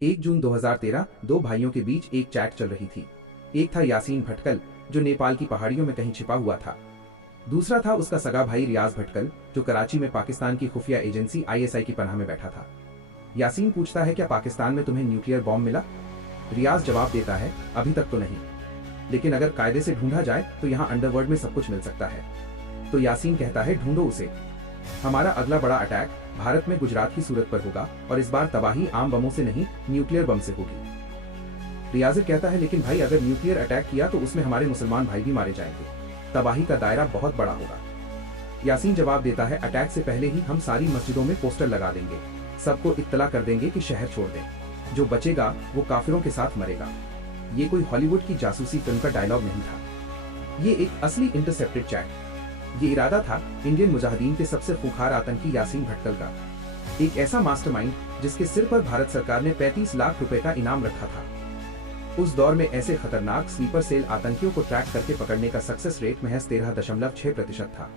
1 जून 2013 दो भाइयों के बीच एक चैट चल रही थी। एक था यासीन भटकल, जो नेपाल की पहाड़ियों में कहीं छिपा हुआ था। दूसरा था उसका सगा भाई रियाज भटकल, जो कराची में पाकिस्तान की खुफिया एजेंसी ISI की पनाह में बैठा था। यासीन पूछता है, क्या पाकिस्तान में तुम्हें न्यूक्लियर बॉम्ब मिला? रियाज जवाब देता है, अभी तक तो नहीं, लेकिन अगर कायदे से ढूंढा जाए तो यहाँ अंडरवर्ल्ड में सब कुछ मिल सकता है। तो यासीन कहता है, ढूंढो उसे। हमारा अगला बड़ा अटैक भारत में गुजरात की सूरत पर होगा, और इस बार तबाही आम बमों से नहीं, न्यूक्लियर बम से होगी। रियाज कहता है, लेकिन भाई अगर न्यूक्लियर अटैक किया तो उसमें हमारे मुसलमान भाई भी मारे जाएंगे, तबाही का दायरा बहुत बड़ा होगा। यासीन जवाब देता है, अटैक से पहले ही हम सारी मस्जिदों में पोस्टर लगा देंगे, सबको इत्तला कर देंगे कि शहर छोड़ दें, जो बचेगा वो काफिरों के साथ मरेगा। ये कोई हॉलीवुड की जासूसी फिल्म का डायलॉग नहीं था, ये एक असली इंटरसेप्टेड चैट। ये इरादा था इंडियन मुजाहिदीन के सबसे खूंखार आतंकी यासीन भटकल का, एक ऐसा मास्टरमाइंड जिसके सिर पर भारत सरकार ने 35 लाख रुपए का इनाम रखा था। उस दौर में ऐसे खतरनाक स्लीपर सेल आतंकियों को ट्रैक करके पकड़ने का सक्सेस रेट महज 13.6% था।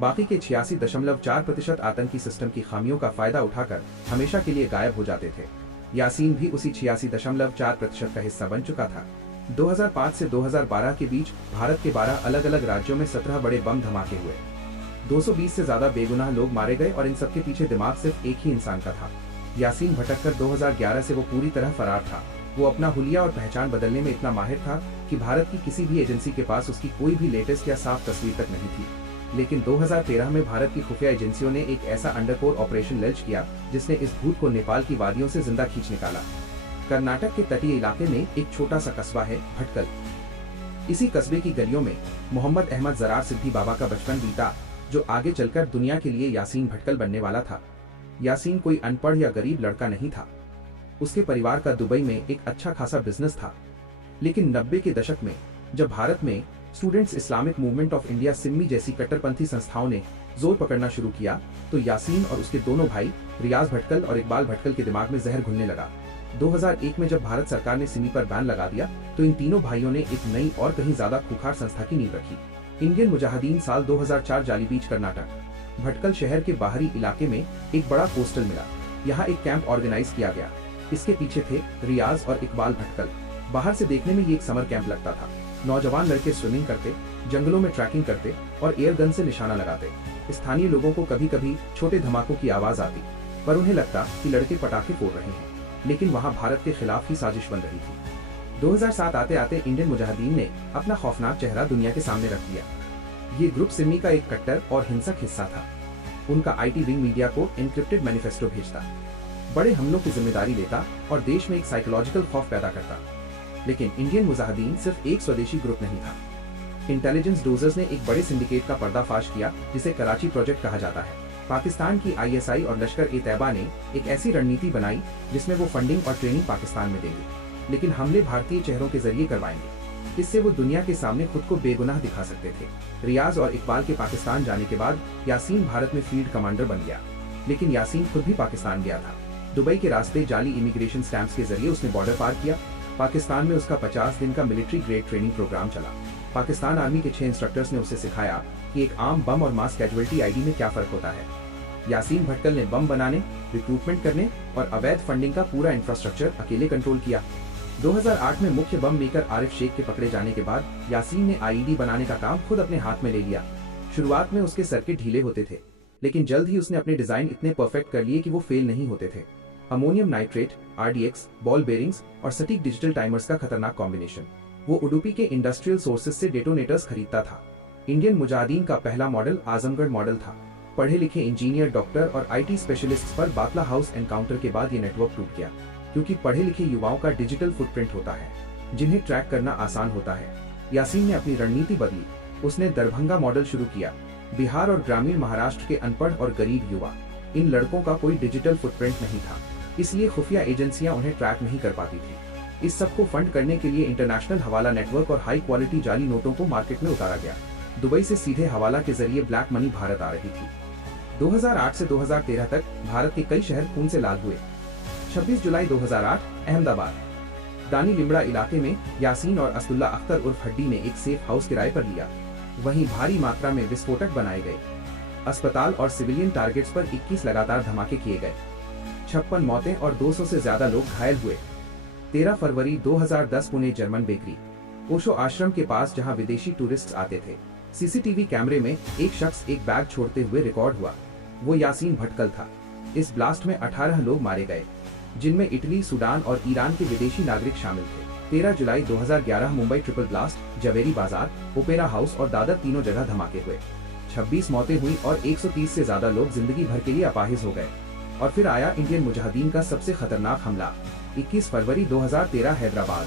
बाकी के 86.4% आतंकी सिस्टम की खामियों का फायदा उठाकर हमेशा के लिए गायब हो जाते थे। यासीन भी उसी 86.4% का हिस्सा बन चुका था। 2005 से 2012 के बीच भारत के 12 अलग अलग राज्यों में 17 बड़े बम धमाके हुए। 220 से ज्यादा बेगुनाह लोग मारे गए, और इन सबके पीछे दिमाग सिर्फ एक ही इंसान का था। यासीन भटककर 2011 से वो पूरी तरह फरार था। वो अपना हुलिया और पहचान बदलने में इतना माहिर था कि भारत की किसी भी एजेंसी के पास उसकी कोई भी लेटेस्ट या साफ तस्वीर तक नहीं थी। लेकिन 2013 में भारत की खुफिया एजेंसियों ने एक ऐसा अंडरकोर ऑपरेशन लॉन्च किया जिसने इस भूत को नेपाल की वादियों से जिंदा खींच निकाला। कर्नाटक के तटीय इलाके में एक छोटा सा कस्बा है भटकल। इसी कस्बे की गलियों में मोहम्मद अहमद जरार सिद्दी बाबा का बचपन बीता, जो आगे चलकर दुनिया के लिए यासीन भटकल बनने वाला था। यासीन कोई अनपढ़ या गरीब लड़का नहीं था। उसके परिवार का दुबई में एक अच्छा खासा बिजनेस था। लेकिन 90 के दशक में जब भारत में students Islamic movement of India Simmi जैसी कट्टरपंथी संस्थाओं ने जोर पकड़ना शुरू किया, तो यासीन और उसके दोनों भाई रियाज भटकल और इकबाल भटकल के दिमाग में जहर घुलने लगा। 2001 में जब भारत सरकार ने सिमी पर बैन लगा दिया, तो इन तीनों भाइयों ने एक नई और कहीं ज्यादा खूंखार संस्था की नींव रखी। इंडियन मुजाहिदीन साल 2004 जाली बीच कर्नाटक। भटकल शहर के बाहरी इलाके में एक बड़ा पोस्टल मिला। यहाँ एक कैंप ऑर्गेनाइज किया गया। इसके पीछे थे रियाज और इकबाल भटकल। बाहर से देखने में ये एक समर कैंप लगता था। नौजवान लड़के स्विमिंग करते, जंगलों में ट्रैकिंग करते और एयर गन से निशाना लगाते। स्थानीय लोगों को कभी कभी छोटे धमाकों की आवाज आती, पर उन्हें लगता कि लड़के पटाखे फोड़ रहे हैं। लेकिन वहां भारत के खिलाफ ही साजिश बन रही थी। 2007 आते आते इंडियन मुजाहिदीन ने अपना खौफनाक चेहरा दुनिया के सामने रख दिया। ये ग्रुप सिमी का एक कट्टर और हिंसक हिस्सा था। उनका IT विंग मीडिया को एनक्रिप्टेड मैनिफेस्टो भेजता, बड़े हमलों की जिम्मेदारी लेता और देश में एक साइकोलॉजिकल खौफ पैदा करता। लेकिन इंडियन मुजाहिदीन सिर्फ एक स्वदेशी ग्रुप नहीं था। इंटेलिजेंस डोजर्स ने एक बड़े सिंडिकेट का पर्दाफाश किया, जिसे कराची प्रोजेक्ट कहा जाता है। पाकिस्तान की ISI और लश्कर-ए-तैयबा ने एक ऐसी रणनीति बनाई जिसमें वो फंडिंग और ट्रेनिंग पाकिस्तान में देंगे, लेकिन हमले भारतीय चेहरों के जरिए करवाएंगे। इससे वो दुनिया के सामने खुद को बेगुनाह दिखा सकते थे। रियाज और इकबाल के पाकिस्तान जाने के बाद यासीन भारत में फील्ड कमांडर बन गया। लेकिन यासीन खुद भी पाकिस्तान गया था। दुबई के रास्ते जाली इमिग्रेशन स्टैंप्स के जरिए उसने बॉर्डर पार किया। पाकिस्तान में उसका 50 दिन का मिलिट्री ग्रेड ट्रेनिंग प्रोग्राम चला। पाकिस्तान आर्मी के 6 इंस्ट्रक्टर्स ने उसे सिखाया कि एक आम बम और मास कैजुअल्टी ID में क्या फर्क होता है। यासीन भटकल ने बम बनाने, रिक्रूटमेंट करने और अवैध फंडिंग का पूरा इंफ्रास्ट्रक्चर अकेले कंट्रोल किया। 2008 में मुख्य बम मेकर आरिफ शेख के पकड़े जाने के बाद यासीन ने IED बनाने का काम खुद अपने हाथ में ले लिया। शुरुआत में उसके सर्किट ढीले होते थे, लेकिन जल्द ही उसने अपने डिजाइन इतने परफेक्ट कर लिए कि वो फेल नहीं होते थे। Ammonium nitrate, RDX, ball bearings और सटीक डिजिटल टाइमर्स का खतरनाक कॉम्बिनेशन। वो उडुपी के इंडस्ट्रियल सोर्सेज से डेटोनेटर्स खरीदता था। इंडियन मुजाहिदीन का पहला मॉडल आजमगढ़ मॉडल था। पढ़े लिखे इंजीनियर, डॉक्टर और IT स्पेशलिस्ट्स पर बाटला हाउस एनकाउंटर के बाद ये नेटवर्क टूट गया, क्योंकि पढ़े लिखे युवाओं का डिजिटल फुटप्रिंट होता है, जिन्हें ट्रैक करना आसान होता है। यासीन ने अपनी रणनीति बदली। उसने दरभंगा मॉडल शुरू किया। बिहार और ग्रामीण महाराष्ट्र के अनपढ़ और गरीब युवा, इन लड़कों का कोई डिजिटल फुटप्रिंट नहीं था, इसलिए खुफिया एजेंसियां उन्हें ट्रैक नहीं कर पाती थी। इस सब को फंड करने के लिए इंटरनेशनल हवाला नेटवर्क और हाई क्वालिटी जाली नोटों को मार्केट में उतारा गया। दुबई से सीधे हवाला के जरिए ब्लैक मनी भारत आ रही थी। 2008 से 2013 तक भारत के कई शहर खून से लाल हुए। 26 जुलाई 2008 अहमदाबाद दानी लिमड़ा इलाके में यासीन और असदुल्ला अख्तर उर्फ हड्डी ने एक सेफ हाउस किराए पर लिया। वहीं भारी मात्रा में विस्फोटक बनाए गए। अस्पताल और सिविलियन टारगेट्स पर 21 लगातार धमाके किए गए। 56 मौतें और 200 से ज्यादा लोग घायल हुए। 13 फरवरी 2010 पुणे जर्मन बेकरी ओशो आश्रम के पास जहां विदेशी टूरिस्ट आते थे, सीसीटीवी कैमरे में एक शख्स एक बैग छोड़ते हुए रिकॉर्ड हुआ। वो यासीन भटकल था। इस ब्लास्ट में 18 लोग मारे गए, जिनमें इटली, सूडान और ईरान के विदेशी नागरिक शामिल थे। 13 जुलाई 2011 मुंबई ट्रिपल ब्लास्ट, जवेरी बाजार, ओपेरा हाउस और दादर तीनों जगह धमाके हुए। 26 मौतें हुई और 130 से ज्यादा लोग जिंदगी भर के लिए अपाहिज हो गए। और फिर आया इंडियन मुजाहिदीन का सबसे खतरनाक हमला। 21 फरवरी 2013 हैदराबाद,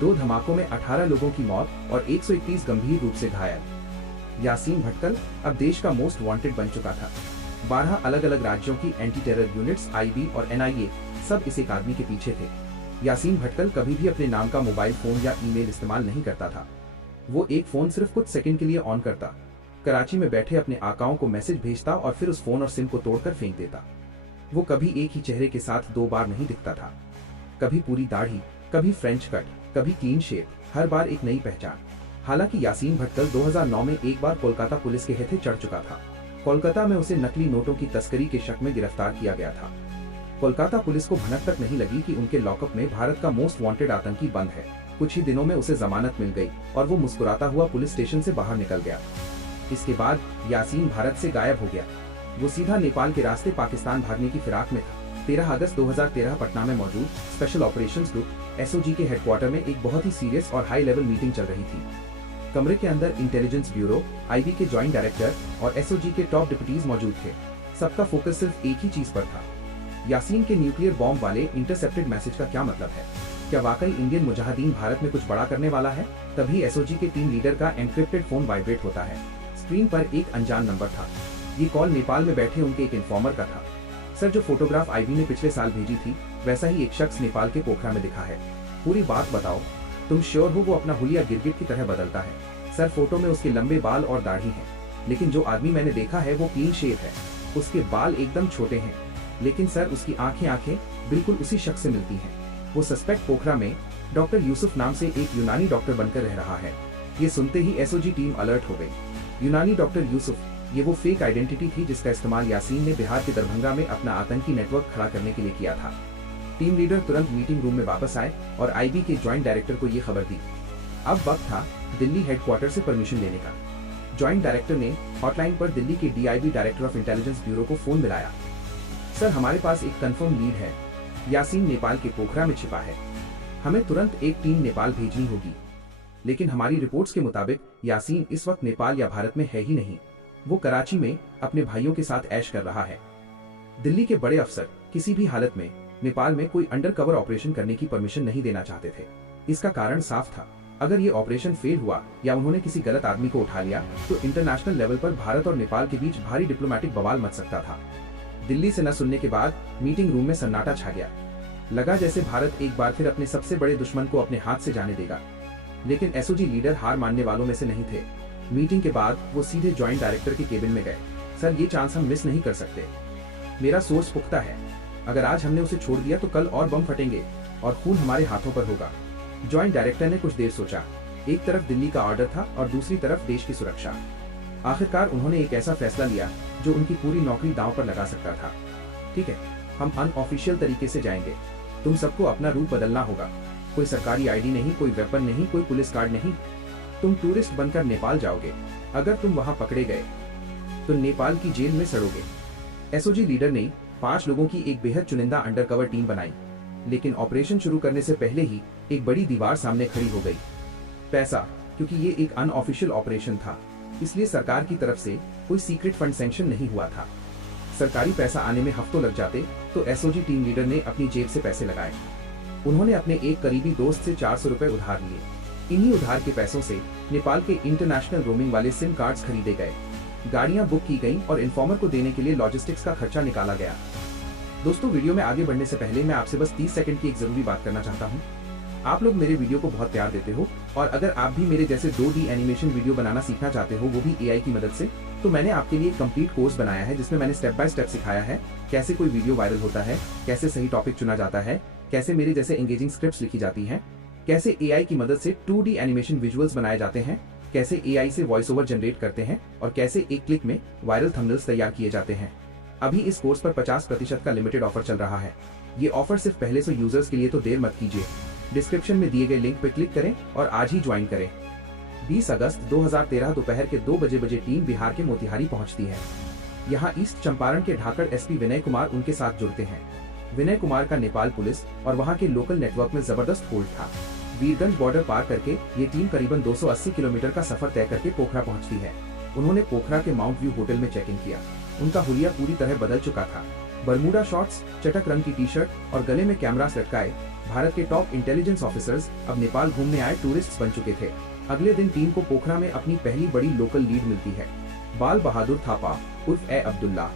2 धमाकों में 18 लोगों की मौत और 131 गंभीर रूप से घायल। यासीन भटकल अब देश का मोस्ट वांटेड बन चुका था। 12 अलग अलग राज्यों की एंटी टेरर यूनिट्स, आईबी और एनआईए सब इस एक आदमी के पीछे थे। यासीन भटकल कभी भी अपने नाम का मोबाइल फोन या ईमेल इस्तेमाल नहीं करता था। वो एक फोन सिर्फ कुछ सेकंड के लिए ऑन करता, कराची में बैठे अपने आकाओं को मैसेज भेजता और फिर उस फोन और सिम को तोड़कर फेंक देता। वो कभी एक ही चेहरे के साथ 2 बार नहीं दिखता था। कभी पूरी दाढ़ी, कभी फ्रेंच कट, कभी क्लीन शेव, हर बार एक नई पहचान। हालांकि यासीन भटकल 2009 में एक बार कोलकाता पुलिस के हथे चढ़ चुका था। कोलकाता में उसे नकली नोटों की तस्करी के शक में गिरफ्तार किया गया था। कोलकाता पुलिस को भनक तक नहीं लगी कि उनके लॉकअप में भारत का मोस्ट वांटेड आतंकी बंद है। कुछ ही दिनों में उसे जमानत मिल गई और वो मुस्कुराता हुआ पुलिस स्टेशन से बाहर निकल गया। इसके बाद यासीन भारत से गायब हो गया। वो सीधा नेपाल के रास्ते पाकिस्तान भागने की फिराक में था। 13 अगस्त 2013 पटना में मौजूद स्पेशल ऑपरेशंस ग्रुप एसओजी के हेडक्वार्टर में एक बहुत ही सीरियस और हाई लेवल मीटिंग चल रही थी। कमरे के अंदर इंटेलिजेंस ब्यूरो, आईबी के ज्वाइंट डायरेक्टर और एसओजी के टॉप डिप्यूटीज मौजूद थे। सबका फोकस सिर्फ एक ही चीज पर था, यासीन के न्यूक्लियर बॉम्ब वाले इंटरसेप्टेड मैसेज का क्या मतलब है। क्या वाकई इंडियन मुजाहिदीन भारत में कुछ बड़ा करने वाला है? तभी एसओजी के टीम लीडर का एनक्रिप्टेड फोन वाइब्रेट होता है। स्क्रीन पर एक अनजान नंबर था। ये कॉल नेपाल में बैठे उनके एक इन्फॉर्मर का था। सर, जो फोटोग्राफ आईबी ने पिछले साल भेजी थी, वैसा ही एक शख्स नेपाल के पोखरा में दिखा है। पूरी बात बताओ, तुम श्योर हो? वो अपना हुलिया गिरगिट की तरह बदलता है। सर, फोटो में उसके लंबे बाल और दाढ़ी है, लेकिन जो आदमी मैंने देखा है वो क्लीन शेव है। उसके बाल एकदम छोटे हैं, लेकिन सर उसकी आंखें बिल्कुल उसी शख्स से मिलती हैं। वो सस्पेक्ट पोखरा में डॉक्टर यूसुफ नाम से एक यूनानी डॉक्टर बनकर रह रहा है। ये सुनते ही एसओजी टीम अलर्ट हो गई। यूनानी डॉक्टर यूसुफ, ये वो फेक आइडेंटिटी थी जिसका इस्तेमाल यासीन ने बिहार के दरभंगा में अपना आतंकी नेटवर्क खड़ा करने के लिए किया था। टीम लीडर तुरंत मीटिंग रूम में वापस आए और आईबी के ज्वाइंट डायरेक्टर को ये खबर दी। अब वक्त था दिल्ली हेडक्वार्टर से परमिशन लेने का। ज्वाइंट डायरेक्टर ने हॉटलाइन पर दिल्ली के DIB director of intelligence bureau को फोन मिलाया। सर, हमारे पास एक कंफर्म लीड है। यासीन नेपाल के पोखरा में छिपा है। हमें तुरंत एक टीम नेपाल भेजनी होगी। लेकिन हमारी रिपोर्ट्स के मुताबिक यासीन इस वक्त नेपाल या भारत में है ही नहीं। वो कराची में अपने भाइयों के साथ ऐश कर रहा है। दिल्ली के बड़े अफसर किसी भी हालत में नेपाल में कोई अंडरकवर ऑपरेशन करने की परमिशन नहीं देना चाहते थे। इसका कारण साफ था, अगर ये ऑपरेशन फेल हुआ या उन्होंने किसी गलत आदमी को उठा लिया तो इंटरनेशनल लेवल पर भारत और नेपाल के बीच भारी डिप्लोमेटिक बवाल मच सकता था। दिल्ली से न सुनने के बाद मीटिंग रूम में सन्नाटा छा गया। लगा जैसे भारत एक बार फिर अपने सबसे बड़े दुश्मन को अपने हाथ से जाने देगा। लेकिन एसओजी लीडर हार मानने वालों में से नहीं थे। मीटिंग के बाद वो सीधे ज्वाइंट डायरेक्टर के केबिन में गए। सर, ये चांस हम मिस नहीं कर सकते। मेरा सोर्स पुख्ता है। अगर आज हमने उसे छोड़ दिया तो कल और बम फटेंगे और खून हमारे हाथों पर होगा। ज्वाइंट डायरेक्टर ने कुछ देर सोचा। एक तरफ दिल्ली का ऑर्डर था और दूसरी तरफ देश की सुरक्षा। आखिरकार उन्होंने एक ऐसा फैसला लिया जो उनकी पूरी नौकरी दांव पर लगा सकता था। ठीक है, हम अनऑफिशियल तरीके से जाएंगे। तुम सबको अपना रूप बदलना होगा। कोई सरकारी आईडी नहीं, कोई वेपन नहीं, कोई पुलिस कार्ड नहीं। तुम टूरिस्ट बनकर नेपाल जाओगे। अगर तुम वहां पकड़े गए तो नेपाल की जेल में सड़ोगे। एसओजी लीडर ने 5 लोगों की एक बेहद चुनिंदा अंडरकवर टीम बनाई। लेकिन ऑपरेशन शुरू करने से पहले ही एक बड़ी दीवार सामने खड़ी हो गई। पैसा, क्योंकि ये एक अनऑफिशियल ऑपरेशन था, इसलिए सरकार की तरफ से कोई सीक्रेट फंड सैंक्शन नहीं हुआ था। सरकारी पैसा आने में हफ्तों लग जाते तो एसओजी टीम लीडर ने अपनी जेब से पैसे लगाए। उन्होंने अपने एक करीबी दोस्त से 400 रुपए उधार लिए। इन्हीं उधार के पैसों से नेपाल के इंटरनेशनल रोमिंग वाले सिम कार्ड्स खरीदे गए, गाड़ियां बुक की गईं और इन्फॉर्मर को देने के लिए लॉजिस्टिक्स का खर्चा निकाला गया। दोस्तों, वीडियो में आगे बढ़ने से पहले मैं आपसे बस 30 सेकंड की एक जरूरी बात करना चाहता हूं। आप लोग मेरे वीडियो को बहुत प्यार देते हो और अगर आप भी मेरे जैसे 2D एनिमेशन वीडियो बनाना सीखना चाहते हो, वो भी एआई की मदद से, तो मैंने आपके लिए एक कंप्लीट कोर्स बनाया है जिसमें मैंने स्टेप बाय स्टेप सिखाया है कैसे कोई वीडियो वायरल होता है, कैसे सही टॉपिक चुना जाता है, कैसे मेरे जैसे एंगेजिंग स्क्रिप्ट्स लिखी जाती हैं, कैसे एआई की मदद से 2D एनिमेशन विजुअल्स बनाए जाते हैं, कैसे एआई से वॉइस ओवर जनरेट करते हैं और कैसे एक क्लिक में वायरल थंबनेल्स तैयार किए जाते हैं। अभी इस कोर्स पर 50% का लिमिटेड ऑफर चल रहा है। ये ऑफर सिर्फ पहले 100 यूजर्स के लिए, तो देर मत कीजिए। डिस्क्रिप्शन में दिए गए लिंक पर क्लिक करें और आज ही ज्वाइन करें। 20 अगस्त 2013 दोपहर के 2 बजे टीम बिहार के मोतिहारी पहुंचती है। यहाँ ईस्ट चंपारण के ढाकड़ एसपी विनय कुमार उनके साथ जुड़ते हैं। विनय कुमार का नेपाल पुलिस और वहाँ के लोकल नेटवर्क में जबरदस्त होल्ड था। वीरगंज बॉर्डर पार करके ये टीम करीबन 280 किलोमीटर का सफर तय करके पोखरा पहुंचती है। उन्होंने पोखरा के माउंट व्यू होटल में चेक इन किया। उनका हुलिया पूरी तरह बदल चुका था। बरमूडा शॉर्ट्स, चटक रंग की टी-शर्ट और गले में कैमरास लटकाए भारत के टॉप इंटेलिजेंस ऑफिसर्स अब नेपाल घूमने आए टूरिस्ट बन चुके थे। अगले दिन टीम को पोखरा में अपनी पहली बड़ी लोकल लीड मिलती है। बाल बहादुर थापा उर्फ ए अब्दुल्ला।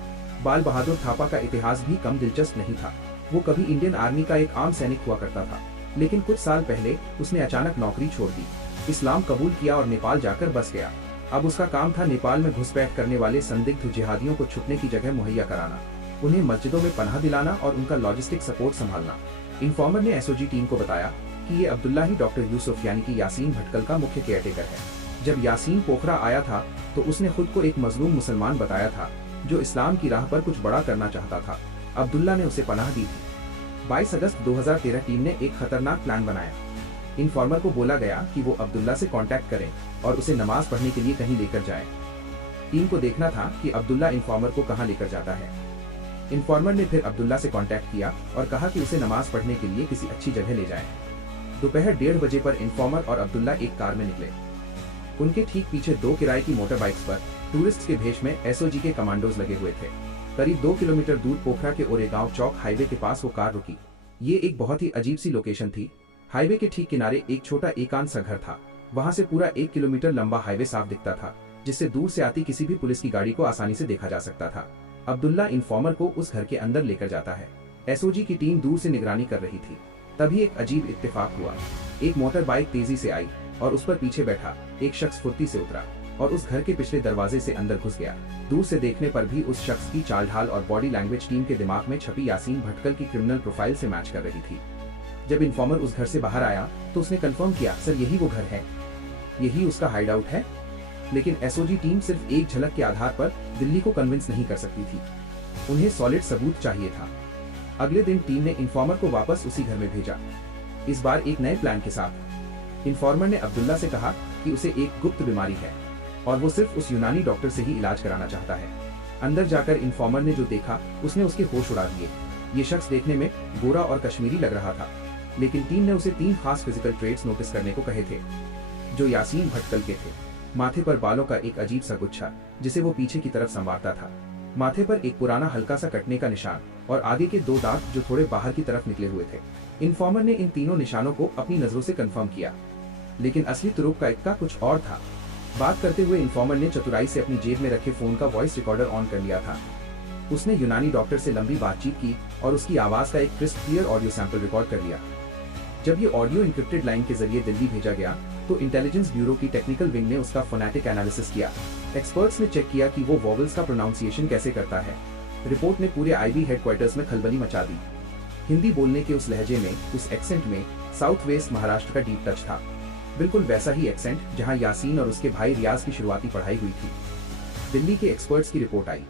बाल बहादुर थापा का इतिहास भी कम दिलचस्प नहीं था। वो कभी इंडियन आर्मी का एक आम सैनिक हुआ करता था, लेकिन कुछ साल पहले उसने अचानक नौकरी छोड़ दी, इस्लाम कबूल किया और नेपाल जाकर बस गया। अब उसका काम था नेपाल में घुसपैठ करने वाले संदिग्ध जिहादियों को छुपने की जगह मुहैया कराना, उन्हें मस्जिदों में पनाह दिलाना और उनका लॉजिस्टिक सपोर्ट संभालना। इन्फॉर्मर ने एसओजी टीम को बताया कि ये अब्दुल्ला ही डॉक्टर यूसुफ यानी कि यासीन भटकल का मुख्य केयरटेकर है। जब यासीन पोखरा आया था तो उसने खुद को एक मजलूम मुसलमान बताया था जो इस्लाम की राह पर कुछ बड़ा करना चाहता था। अब्दुल्ला ने उसे पनाह दी थी। 22 अगस्त 2013 टीम ने एक खतरनाक प्लान बनाया। इन्फॉर्मर को बोला गया कि वो अब्दुल्ला से कांटेक्ट करें और उसे नमाज पढ़ने के लिए कहीं लेकर जाए। टीम को देखना था कि अब्दुल्ला इन्फॉर्मर को कहां लेकर जाता है। इन्फॉर्मर ने फिर अब्दुल्ला से कांटेक्ट किया और कहा कि उसे नमाज पढ़ने के लिए किसी अच्छी जगह ले जाए। दोपहर 1:30 बजे पर इन्फॉर्मर और अब्दुल्ला एक कार में निकले। उनके ठीक पीछे 2 किराए की मोटर बाइक्स पर टूरिस्ट के भेष में एसओजी के कमांडोज लगे हुए थे। करीब 2 किलोमीटर दूर पोखरा के ओरेगांव चौक हाईवे के पास वो कार रुकी। ये एक बहुत ही अजीब सी लोकेशन थी। हाईवे के ठीक किनारे एक छोटा एकांत सा घर था। वहां से पूरा 1 किलोमीटर लंबा हाईवे साफ दिखता था, जिससे दूर से आती किसी भी पुलिस की गाड़ी को आसानी से देखा जा सकता था। अब्दुल्ला इन्फॉर्मर को उस घर के अंदर लेकर जाता है। एसओजी की टीम दूर से निगरानी कर रही थी। तभी एक अजीब इत्तेफाक हुआ। एक मोटर बाइक तेजी से आई और उस पर पीछे बैठा एक शख्स फुर्ती से उतरा और उस घर के पिछले दरवाजे से अंदर घुस गया। दूर से देखने पर भी उस शख्स की चाल ढाल और बॉडी लैंग्वेज टीम के दिमाग में छपी यासीन भटकल की क्रिमिनल प्रोफाइल से मैच कर रही थी। जब इन्फॉर्मर उस घर से बाहर आया तो उसने कंफर्म किया, सर यही वो घर है, यही उसका हाइड आउट है। लेकिन एसओजी टीम सिर्फ एक झलक के आधार पर दिल्ली को कन्विंस नहीं कर सकती थी। उन्हें सॉलिड सबूत चाहिए था। अगले दिन टीम ने इन्फॉर्मर को वापस उसी घर में भेजा, इस बार एक नए प्लान के साथ। इन्फॉर्मर ने अब्दुल्ला से कहा कि उसे एक गुप्त बीमारी है और वो सिर्फ उस यूनानी डॉक्टर से ही इलाज कराना चाहता है। अंदर जाकर इन्फॉर्मर ने जो देखा उसने उसके होश उड़ा दिए। ये शख्स देखने में गोरा और कश्मीरी लग रहा था, लेकिन टीम ने उसे 3 खास फिजिकल ट्रेट्स नोटिस करने को कहे थे जो यासीन भटकल के थे। माथे पर बालों का एक अजीब सा गुच्छा जिसे वो पीछे की तरफ संवारता था, माथे पर एक पुराना हल्का सा कटने का निशान और आगे के 2 दांत जो थोड़े बाहर की तरफ निकले हुए थे। इन्फॉर्मर ने इन तीनों निशानों को अपनी नजरों से कंफर्म किया, लेकिन असली तुरुप का इक्का कुछ और था। बात करते हुए इन्फॉर्मर ने चतुराई से अपनी जेब में रखे फोन का वॉइस रिकॉर्डर ऑन कर लिया था। उसने यूनानी डॉक्टर से लंबी बातचीत की और उसकी आवाज का एक crisp clear audio sample record कर लिया। जब ये ऑडियो इंक्रिप्टेड लाइन के जरिए दिल्ली भेजा गया तो इंटेलिजेंस ब्यूरो की टेक्निकल विंग ने उसका फोनेटिक एनालिसिस किया। एक्सपर्ट्स ने चेक किया कि वो वॉवल्स का प्रोनाउंसिएशन कैसे करता है। रिपोर्ट ने पूरे आईबी हेडक्वार्टर्स में खलबली मचा दी। हिंदी बोलने के उस लहजे में, उस एक्सेंट में साउथ वेस्ट महाराष्ट्र का डीप टच था। बिल्कुल वैसा ही एक्सेंट जहां यासीन और उसके भाई रियाज की शुरुआती पढ़ाई हुई थी। दिल्ली के एक्सपर्ट्स की रिपोर्ट आई,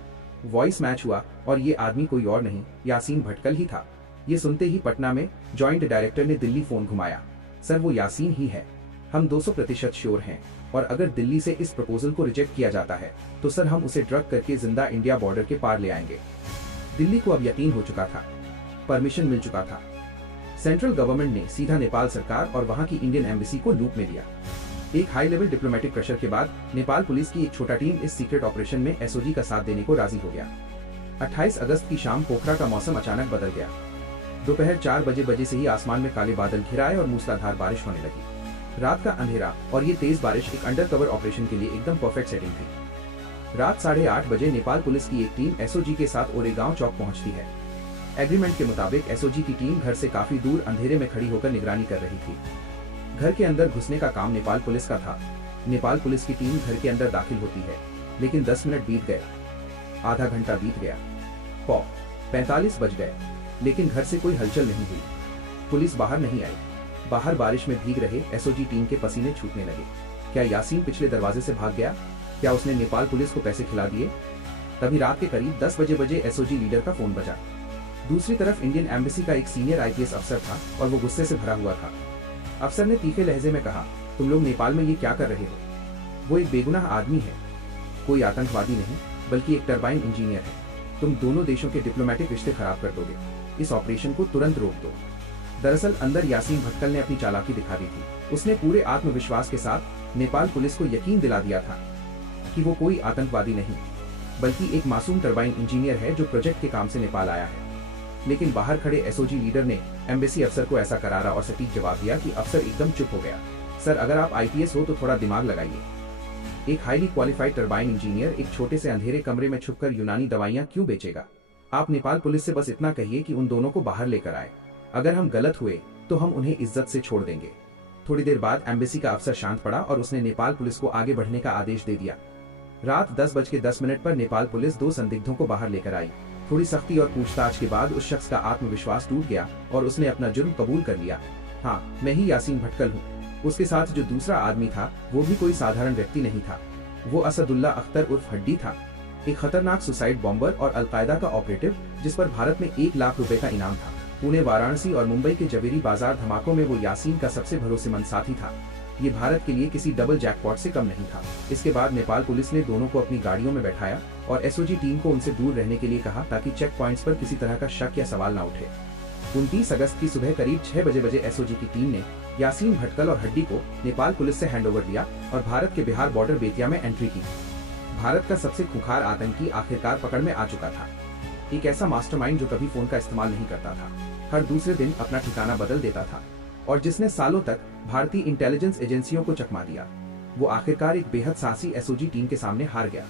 वॉइस मैच हुआ और ये आदमी कोई और नहीं यासीन भटकल ही था। ये सुनते ही पटना में जॉइंट डायरेक्टर ने दिल्ली फोन घुमाया, सर वो यासीन ही है, हम 200% श्योर हैं और अगर दिल्ली से इस प्रपोजल को रिजेक्ट किया जाता है तो सर हम उसे ड्रग करके जिंदा इंडिया बॉर्डर के पार ले आएंगे। दिल्ली को अब यकीन हो चुका था, परमिशन मिल चुका था। सेंट्रल गवर्नमेंट ने सीधा नेपाल सरकार और वहां की इंडियन एम्बेसी को लूप में लिया। एक हाई लेवल डिप्लोमेटिक प्रेशर के बाद नेपाल पुलिस की एक छोटा टीम इस सीक्रेट ऑपरेशन में एसओजी का साथ देने को राजी हो गया। 28 अगस्त की शाम पोखरा का मौसम अचानक बदल गया। दोपहर 4 बजे से ही आसमान में काले बादल घिराए और मूसलाधार बारिश होने लगी। रात का अंधेरा और ये तेज बारिश एक अंडर कवर ऑपरेशन के लिए एकदम परफेक्ट सेटिंग थी। रात 8:30 बजे नेपाल पुलिस की एक टीम एसओजी के साथ ओरेगांव चौक पहुंचती है। एग्रीमेंट के मुताबिक एसओजी की टीम घर से काफी दूर अंधेरे में खड़ी होकर निगरानी कर रही थी। घर के अंदर घुसने का काम नेपाल पुलिस का था। नेपाल पुलिस की टीम घर के अंदर दाखिल होती है, लेकिन 10 मिनट बीत गए, आधा घंटा बीत गया, 45 बज गए, लेकिन घर से कोई हलचल नहीं हुई। पुलिस बाहर नहीं आई। बाहर बारिश में भीग रहे एसओजी टीम के पसीने छूटने लगे। क्या यासीन पिछले दरवाजे से भाग गया? क्या उसने नेपाल पुलिस को पैसे खिला दिए? तभी रात के करीब 10 बजे एसओजी लीडर का फोन बजा। दूसरी तरफ इंडियन एम्बेसी का एक सीनियर आईपीएस अफसर था और वो गुस्से से भरा हुआ था। अफसर ने तीखे लहजे में कहा, तुम लोग नेपाल में ये क्या कर रहे हो? वो एक बेगुनाह आदमी है, कोई आतंकवादी नहीं बल्कि एक टरबाइन इंजीनियर है। तुम दोनों देशों के डिप्लोमेटिक रिश्ते खराब कर दोगे। इस ऑपरेशन को तुरंत रोक दो। दरअसल अंदर यासीन भटकल ने अपनी चालाकी दिखा दी थी। उसने पूरे आत्मविश्वास के साथ नेपाल पुलिस को यकीन दिला दिया था कि वो कोई आतंकवादी नहीं बल्कि एक मासूम टरबाइन इंजीनियर है जो प्रोजेक्ट के काम से नेपाल आया है। लेकिन बाहर खड़े एसओजी लीडर ने एम्बेसी अफसर को ऐसा करारा और सटीक जवाब दिया कि अफसर एकदम चुप हो गया। सर, अगर आप आईपीएस हो तो थोड़ा दिमाग लगाइए। एक हाईली क्वालिफाइड टरबाइन इंजीनियर एक छोटे से अंधेरे कमरे में छुपकर यूनानी दवाइयां क्यों बेचेगा? आप नेपाल पुलिस से बस इतना कहिए कि उन दोनों को बाहर लेकर आए। अगर हम गलत हुए तो हम उन्हें इज्जत से छोड़ देंगे। थोड़ी देर बाद एम्बेसी का अफसर शांत पड़ा और उसने नेपाल पुलिस को आगे बढ़ने का आदेश दे दिया। रात 10:10 पर नेपाल पुलिस 2 संदिग्धों को बाहर लेकर आई। थोड़ी सख्ती और पूछताछ के बाद उस शख्स का आत्मविश्वास टूट गया और उसने अपना जुर्म कबूल कर लिया। हाँ, मैं ही यासीन भटकल हूँ। उसके साथ जो दूसरा आदमी था वो भी कोई साधारण व्यक्ति नहीं था। वो असदुल्ला अख्तर उर्फ हड्डी था, एक खतरनाक सुसाइड बॉम्बर और अलकायदा का ऑपरेटिव जिस पर भारत में 1 लाख रुपए का इनाम था। पुणे, वाराणसी और मुंबई के जवेरी बाजार धमाकों में वो यासीन का सबसे भरोसेमंद साथी था। ये भारत के लिए किसी डबल जैकपॉट से कम नहीं था। इसके बाद नेपाल पुलिस ने दोनों को अपनी गाड़ियों में बैठाया और एसओजी टीम को उनसे दूर रहने के लिए कहा ताकि चेक पॉइंट्स पर किसी तरह का शक या सवाल न उठे। 29 अगस्त की सुबह करीब 6 बजे एसओजी की टीम ने यासीन भटकल और हड्डी को नेपाल पुलिस से हैंडओवर दिया और भारत के बिहार बॉर्डर बेतिया में एंट्री की। भारत का सबसे खूंखार आतंकी आखिरकार पकड़ में आ चुका था। एक ऐसा मास्टरमाइंड जो कभी फोन का इस्तेमाल नहीं करता था, हर दूसरे दिन अपना ठिकाना बदल देता था और जिसने सालों तक भारतीय इंटेलिजेंस एजेंसियों को चकमा दिया। वो आखिरकार एक बेहद साहसी एसओजी टीम के सामने हार गया।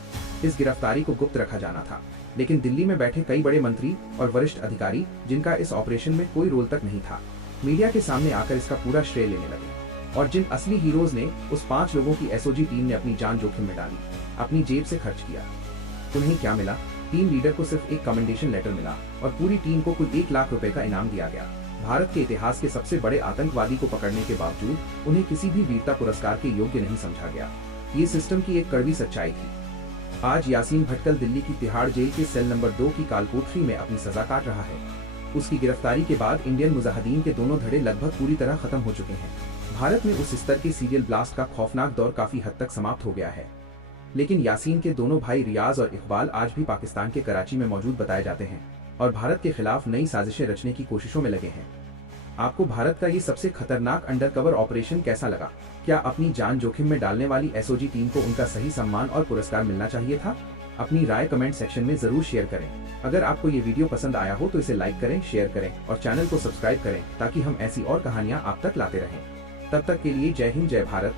इस गिरफ्तारी को गुप्त रखा जाना था, लेकिन दिल्ली में बैठे कई बड़े मंत्री और वरिष्ठ अधिकारी जिनका इस ऑपरेशन में कोई रोल तक नहीं था, मीडिया के सामने आकर इसका पूरा श्रेय लेने लगे। और जिन असली हीरोज ने उस 5 लोगों की एसओजी टीम ने अपनी जान जोखिम में डाली, अपनी जेब से खर्च किया। उन्हें क्या मिला? टीम लीडर को सिर्फ एक कमेंडेशन लेटर मिला और पूरी टीम को कुल 1 लाख रुपए का इनाम दिया गया। भारत के इतिहास के सबसे बड़े आतंकवादी को पकड़ने के बावजूद उन्हें किसी भी वीरता पुरस्कार के योग्य नहीं समझा गया। ये सिस्टम की एक कड़वी सच्चाई थी। आज यासीन भटकल दिल्ली की तिहाड़ जेल के सेल नंबर 2 की कालकोठरी में अपनी सजा काट रहा है। उसकी गिरफ्तारी के बाद इंडियन मुजाहिदीन के दोनों धड़े लगभग पूरी तरह खत्म हो चुके हैं। भारत में उस स्तर के सीरियल ब्लास्ट का खौफनाक दौर काफी हद तक समाप्त हो गया है। लेकिन यासीन के दोनों भाई रियाज और इकबाल आज भी पाकिस्तान के कराची में मौजूद बताए जाते हैं और भारत के खिलाफ नई साजिशें रचने की कोशिशों में लगे हैं। आपको भारत का ये सबसे खतरनाक अंडरकवर ऑपरेशन कैसा लगा? क्या अपनी जान जोखिम में डालने वाली एसओजी टीम को उनका सही सम्मान और पुरस्कार मिलना चाहिए था? अपनी राय कमेंट सेक्शन में जरूर शेयर करें। अगर आपको ये वीडियो पसंद आया हो तो इसे लाइक करें, शेयर करें और चैनल को सब्सक्राइब करें ताकि हम ऐसी और कहानियां आप तक लाते रहें। तब तक के लिए जय हिंद, जय भारत।